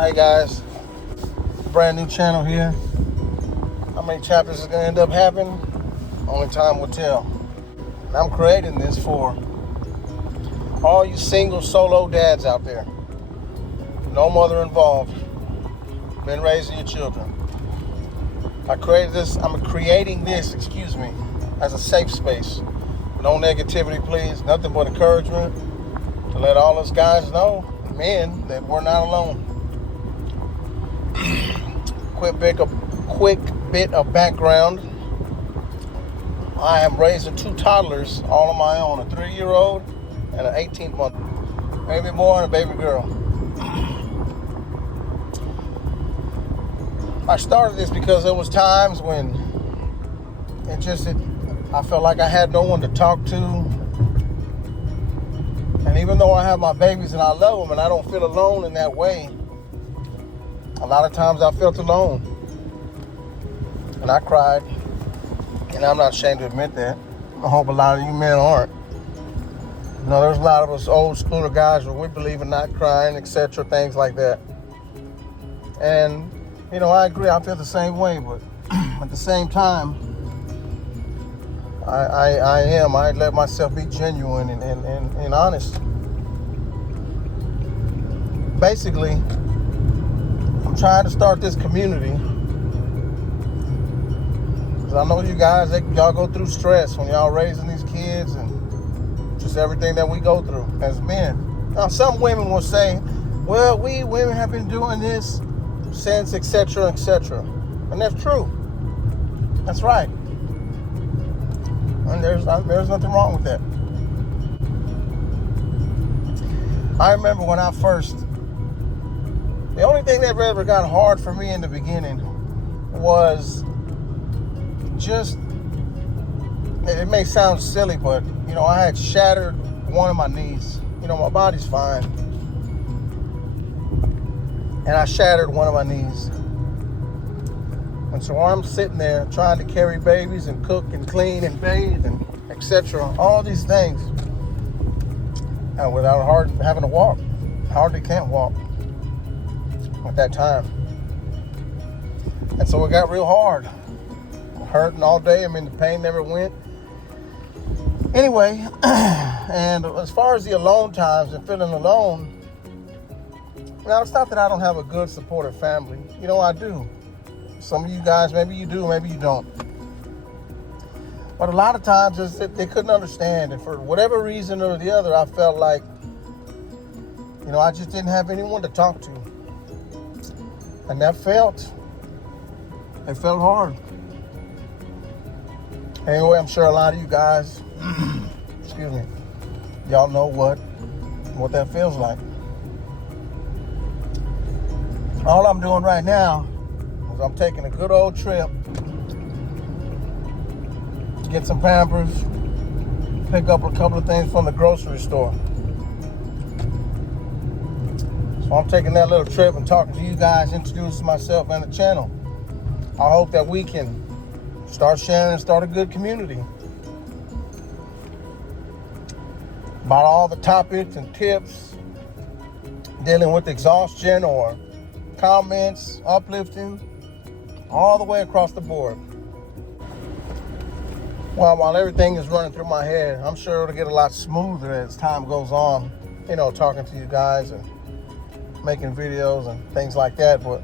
Hi guys, brand new channel here. How many chapters is gonna end up happening? Only time will tell. And I'm creating this for all you single solo dads out there. No mother involved. Been raising your children. I'm creating this, as a safe space. No negativity, please. Nothing but encouragement to let all us guys know, men, that we're not alone. Quick bit of background. I am raising two toddlers all on my own, a 3-year-old and an 18-month baby boy and a baby girl. I started this because there was times when I felt like I had no one to talk to. And even though I have my babies and I love them and I don't feel alone in that way, a lot of times I felt alone. And I cried. And I'm not ashamed to admit that. I hope a lot of you men aren't. You know, there's a lot of us old schooler guys where we believe in not crying, etc., things like that. And, you know, I agree, I feel the same way, but at the same time, I let myself be genuine and honest. Basically, I'm trying to start this community because I know you guys, y'all go through stress when y'all raising these kids and just everything that we go through as men. Now, some women will say, well, we women have been doing this since, etc., etc. And that's true. That's right. And there's nothing wrong with that. I remember when the only thing that ever got hard for me in the beginning was just, it may sound silly, but, you know, I had shattered one of my knees. You know, my body's fine. And I shattered one of my knees. And so I'm sitting there trying to carry babies and cook and clean and bathe and etc. All these things. And without having to walk. Hardly can't walk at that time. And so it got real hard. Hurting all day. I mean, the pain never went. Anyway, and as far as the alone times and feeling alone, now it's not that I don't have a good supportive family. You know, I do. Some of you guys, maybe you do, maybe you don't. But a lot of times they couldn't understand. And for whatever reason or the other, I felt like, you know, I just didn't have anyone to talk to. And it felt hard. Anyway, I'm sure a lot of you guys, excuse me, y'all know what that feels like. All I'm doing right now is I'm taking a good old trip to get some Pampers, pick up a couple of things from the grocery store. So I'm taking that little trip and talking to you guys, introducing myself and the channel. I hope that we can start sharing and start a good community about all the topics and tips dealing with exhaustion or comments, uplifting, all the way across the board. Well, while everything is running through my head, I'm sure it'll get a lot smoother as time goes on, you know, talking to you guys and making videos and things like that. But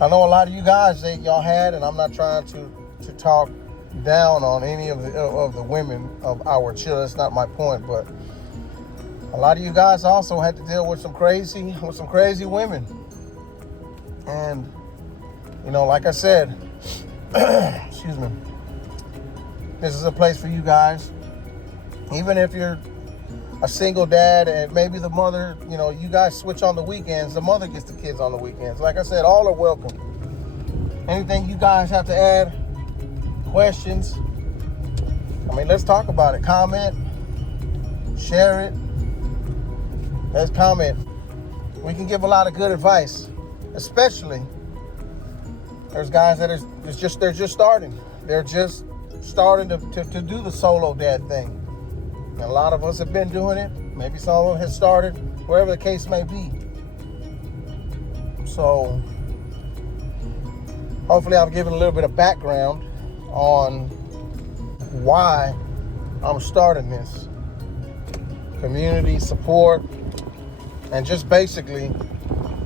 I know a lot of you guys that y'all had, and I'm not trying to talk down on any of the women of our children. That's not my point, but a lot of you guys also had to deal with some crazy women. And, you know, like I said, excuse me, this is a place for you guys. Even if you're a single dad and maybe the mother, you know, you guys switch on the weekends, the mother gets the kids on the weekends. Like I said, all are welcome. Anything you guys have to add, questions, I mean, let's talk about it. Comment, share it. Let's comment. We can give a lot of good advice. Especially, there's guys that they're just starting. They're just starting to do the solo dad thing. And a lot of us have been doing it. Maybe some of them have started, wherever the case may be. So hopefully I've given a little bit of background on why I'm starting this. Community support, and just basically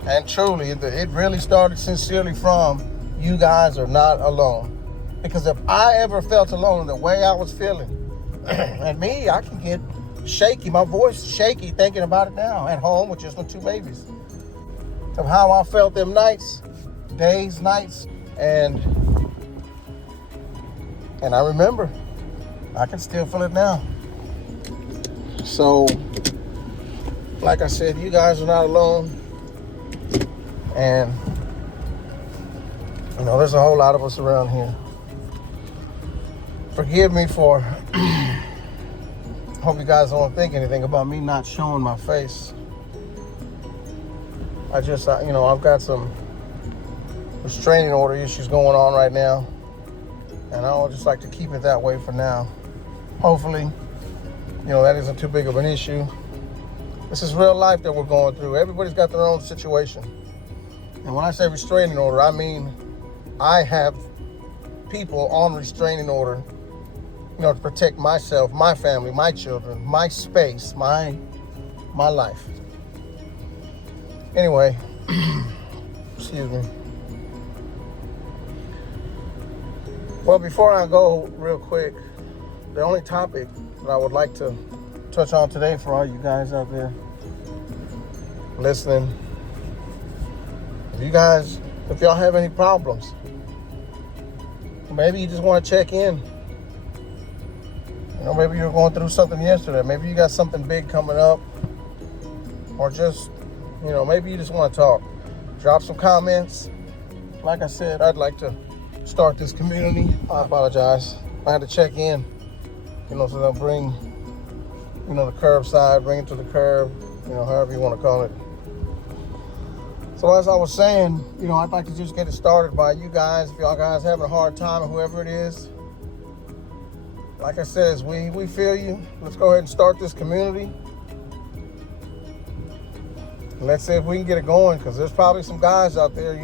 and truly, it really started sincerely from you guys are not alone. Because if I ever felt alone the way I was feeling, and me, I can get shaky, my voice shaky thinking about it now at home with just my 2 babies. Of how I felt them nights, days, nights, and I remember, I can still feel it now. So, like I said, you guys are not alone. And, there's a whole lot of us around here. Forgive me for, hope you guys don't think anything about me not showing my face. I've got some restraining order issues going on right now. And I would just like to keep it that way for now. Hopefully, that isn't too big of an issue. This is real life that we're going through. Everybody's got their own situation. And when I say restraining order, I mean I have people on restraining order, to protect myself, my family, my children, my space, my life. Anyway, excuse me. Well, before I go real quick, the only topic that I would like to touch on today for all you guys out there listening, if y'all have any problems, maybe you just want to check in. Maybe you were going through something yesterday. Maybe you got something big coming up. Or just, maybe you just want to talk. Drop some comments. Like I said, I'd like to start this community. I apologize. I had to check in, so they'll bring, the curbside, bring it to the curb, however you want to call it. So as I was saying, I'd like to just get it started by you guys. If y'all guys having a hard time, or whoever it is, like I said, we feel you. Let's go ahead and start this community. And let's see if we can get it going, because there's probably some guys out there, I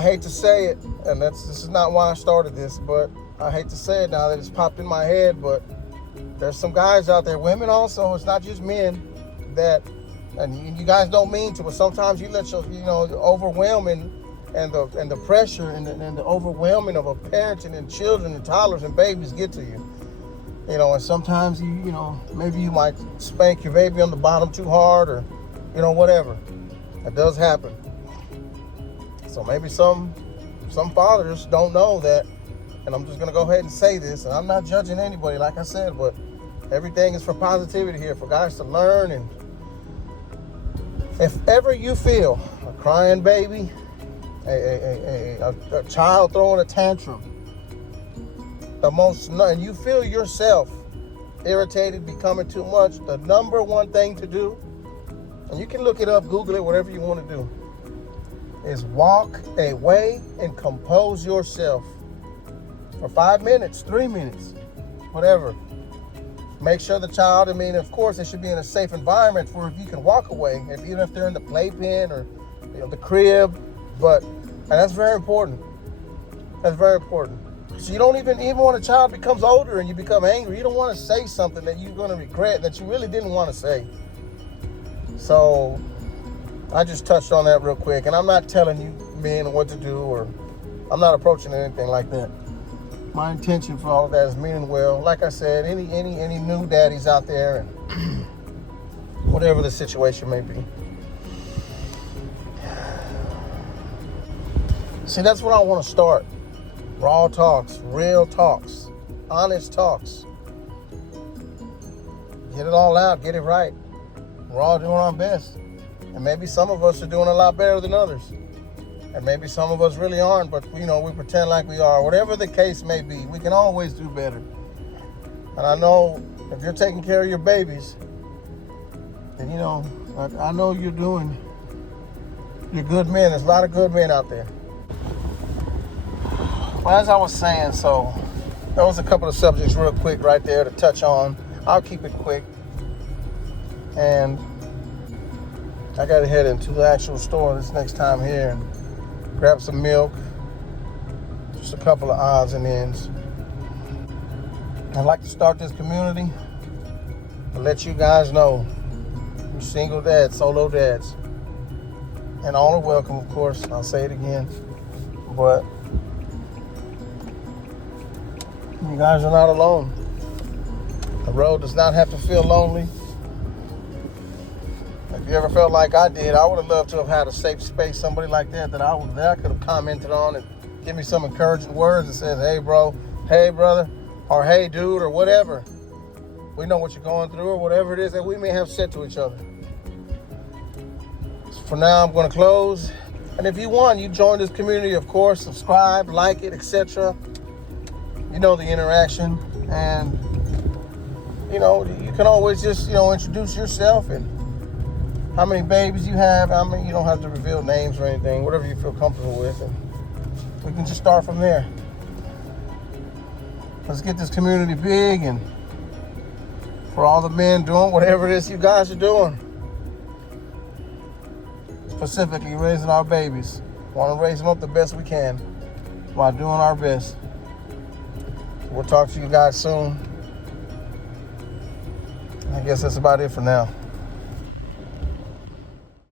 hate to say it, and this is not why I started this, but I hate to say it now that it's popped in my head, but there's some guys out there, women also, it's not just men, that, and you guys don't mean to, but sometimes you let your, the overwhelming and the pressure and the overwhelming of a parenting and children and toddlers and babies get to you. And sometimes maybe you might spank your baby on the bottom too hard, or, whatever. That does happen. So maybe some fathers don't know that, and I'm just gonna go ahead and say this, and I'm not judging anybody, like I said, but everything is for positivity here, for guys to learn. And if ever you feel a crying baby, a child throwing a tantrum, and you feel yourself irritated, becoming too much, the number one thing to do, and you can look it up, Google it, whatever you want to do, is walk away and compose yourself for 5 minutes, 3 minutes, whatever. Make sure the child, of course, it should be in a safe environment for if you can walk away, even if they're in the playpen or the crib. And that's very important. That's very important. So you don't even when a child becomes older and you become angry, you don't want to say something that you're going to regret that you really didn't want to say. So I just touched on that real quick, and I'm not telling you men what to do, or I'm not approaching anything like that. My intention for all of that is meaning well. Like I said, any new daddies out there, and whatever the situation may be. See, that's what I want to start. Raw talks, real talks, honest talks. Get it all out, get it right. We're all doing our best. And maybe some of us are doing a lot better than others. And maybe some of us really aren't, but we pretend like we are. Whatever the case may be, we can always do better. And I know if you're taking care of your babies, then I know you're good men. There's a lot of good men out there. Well, as I was saying, so there was a couple of subjects real quick right there to touch on. I'll keep it quick. And I gotta head into the actual store this next time here and grab some milk. Just a couple of odds and ends. I'd like to start this community and let you guys know, you single dads, solo dads, and all are welcome, of course. I'll say it again, but you guys are not alone. The road does not have to feel lonely. If you ever felt like I did, I would have loved to have had a safe space, somebody like that I could have commented on and give me some encouraging words that says, hey bro, hey brother, or hey dude, or whatever. We know what you're going through, or whatever it is that we may have said to each other. So for now, I'm going to close. And if you want, you join this community, of course, subscribe, like it, etc. You know the interaction. And, you know, you can always just, introduce yourself and how many babies you have. You don't have to reveal names or anything, whatever you feel comfortable with. And we can just start from there. Let's get this community big, and for all the men doing whatever it is you guys are doing, specifically raising our babies. Want to raise them up the best we can while doing our best. We'll talk to you guys soon. I guess that's about it for now.